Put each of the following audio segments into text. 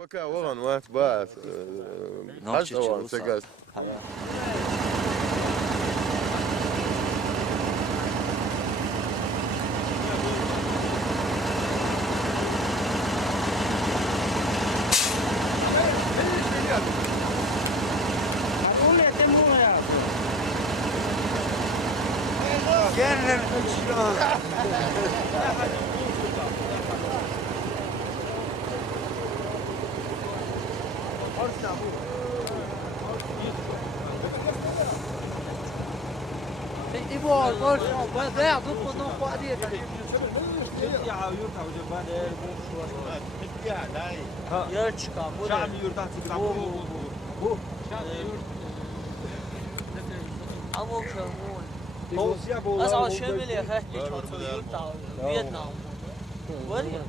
Пока ورن وقت بعد هست وان سكت أصعد شامل يا أخي يقطع فيتنام وريا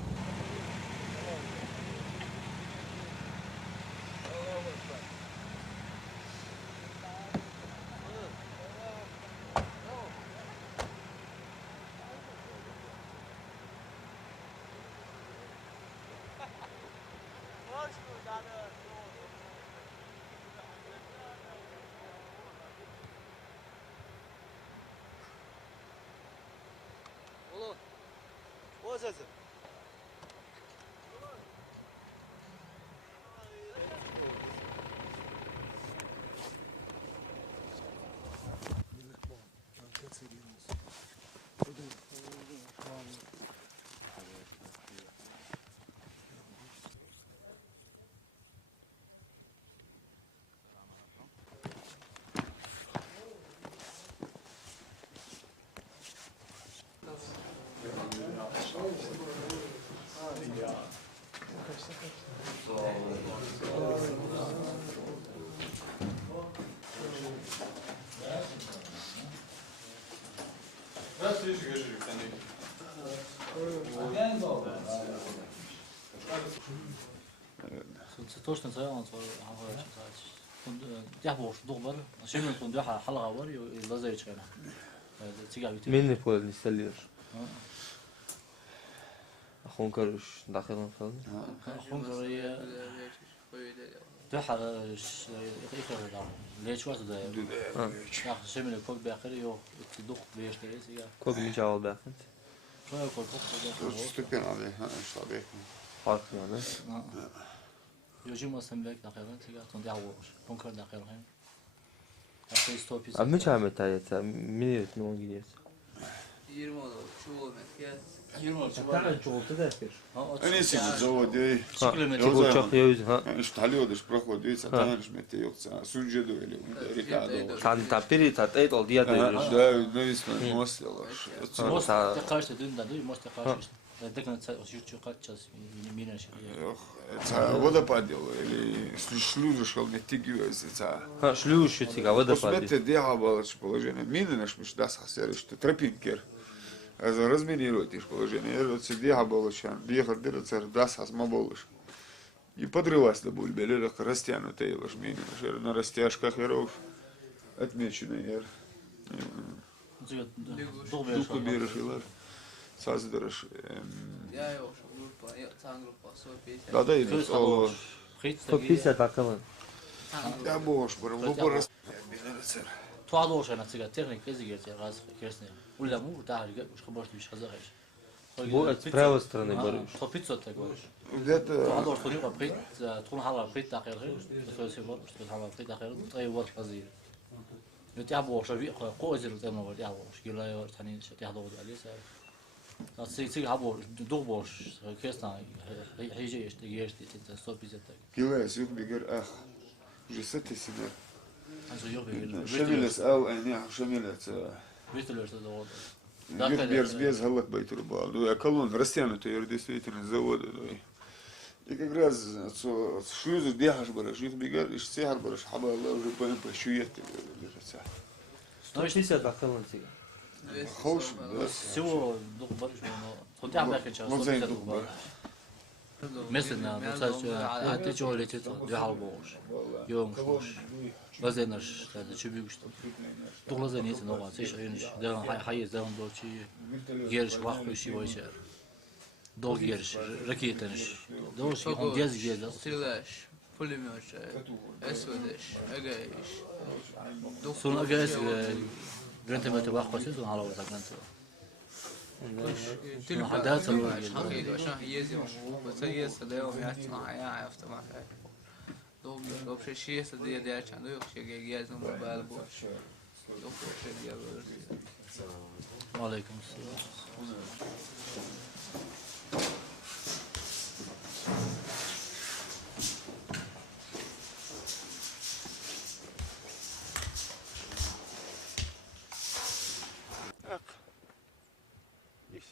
Torsten sagde han så han har ikke sagt. Jeg har også dobbel. Şimdi kun diyor halka var ya lazer çıkar. Sigara bitti. مني بقول نستلير أخون كروش داخلنا فلان Hungara'ya diyor ikrar da. Leç var da. Ya şimdi kok bakır yok. Dok beşleri sigara. كوب من جوال باخد Şöyle kok Stücken abi, işte abi. حرق يعني Yojim asım bek dakika sigara ton diyor. Hunkar dakika hem. Hatta stopis. أما مش عم تايت مني نون جديد 20 olur. Çoğu metkez. 20 oldu. جولت ذاكر En iyisi bu zavodi. تبغى تشوف يوز ها İşte halıyordur, prohodiyor, satanış mete yoksa. Sunca da öyle. Ricado. كان تابيري تايت أول ديات Da, ne ismi? Mosyalar. Most tekrar dün de değil. Most tekrar işte. Dekne yurt kaçacağız. Mine şey. Yok. Водопад делал или шлюзы шел не тигивается. ها شلوش شو تيجا وده Посмотрите, فادي диабол положение. Мины наш муж да сахсер, что тропинкер. Разминируйте положение. Вот диабол чан. Диехал дыраться, да сас маболыш. И подрывать до буль, белерах растянутые лошь мины. На растяжках веров отмечены. Дуку бережила. Саздырыш. Ya yok şu grupa, ya tan grupa, sohbet. Да, да, идут. فبيسة تاكلن Я бош, бор. Tuğada oluşan sigara teknik kezi gerçeği gaz keresine. Ulla mu tahrik mش خبرش مش خزاش. بو с правой стороны борюш Topit sotak var. Где-то Tuğada oluşan yok aprit, تكون حالا aprit داخل غير. تسوي var, تكون حالا aprit داخل. طيب وقت قصير. يتعبوا شوي قوزر تمام ولا يعبوا شكله يور ثاني يحضروا عليه سعر. سيك عبوا دوبوش كيسنا هيجي يشتي تستوبي زتك. كيلاس يخبيجر أخ جسته سنة أنت يوم بيجي. شملت أو أني شملت بيتلر تدور. بيرز بيز هلك بيت ربال دو أكلون رستيانو تير действительно заводы دوي. И как раз шлюзы дехаш бараш يخبيجر إيش سهر бараш حبا الله уже поем пошует держится. 150 تاكلن تيجا خوش всего дух борщ, но хотя бы как сейчас. Mesela mesela te çoğu lezzetli dehal boş. Yoğun boş. Bazen işte çubuk işte. Doğru neyse ne var? Seç ayın. Devam hayır devam doğru. Geriş vakti şey var. Долг герш, ракетанш. Дош он дез гезас. Стреляешь, пулемет, СВДш, АГИш. Sun agas grantemet واخوسي سون على وقت granت. حدث حقيقة عشان يزيم بس هي سلام يصنع يا عرفت ما في دوغ لو شيء سدي دي عشان دوغ شيء يزيم بالبوش دوغ شيء يابر وعليكم السلام.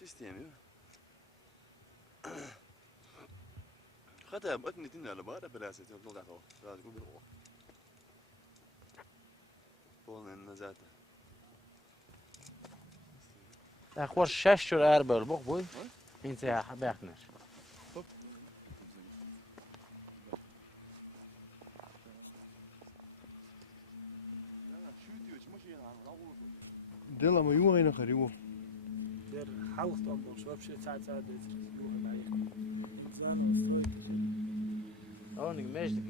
istemiyor. Hatta bakın netin ala bana belaseti yok da o. Razı bir o. Polnen nazata. اخوار 6 شهر اربل بخ بوي انت يا حباكنش دلا ما يوم هنا خريوه der halft om ons website tijd uit dit اونك ماجدك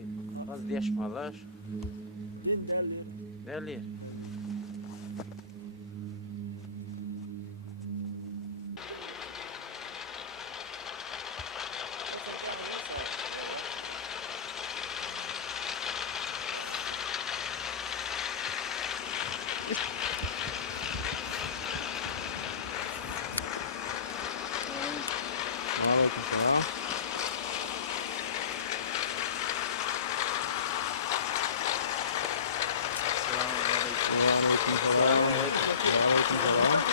راس ديش مالاش دالي وعليكم السلام. وعليكم السلام. وعليكم السلام.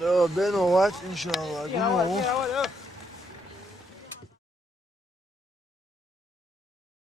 لا بينه وقت ان شاء الله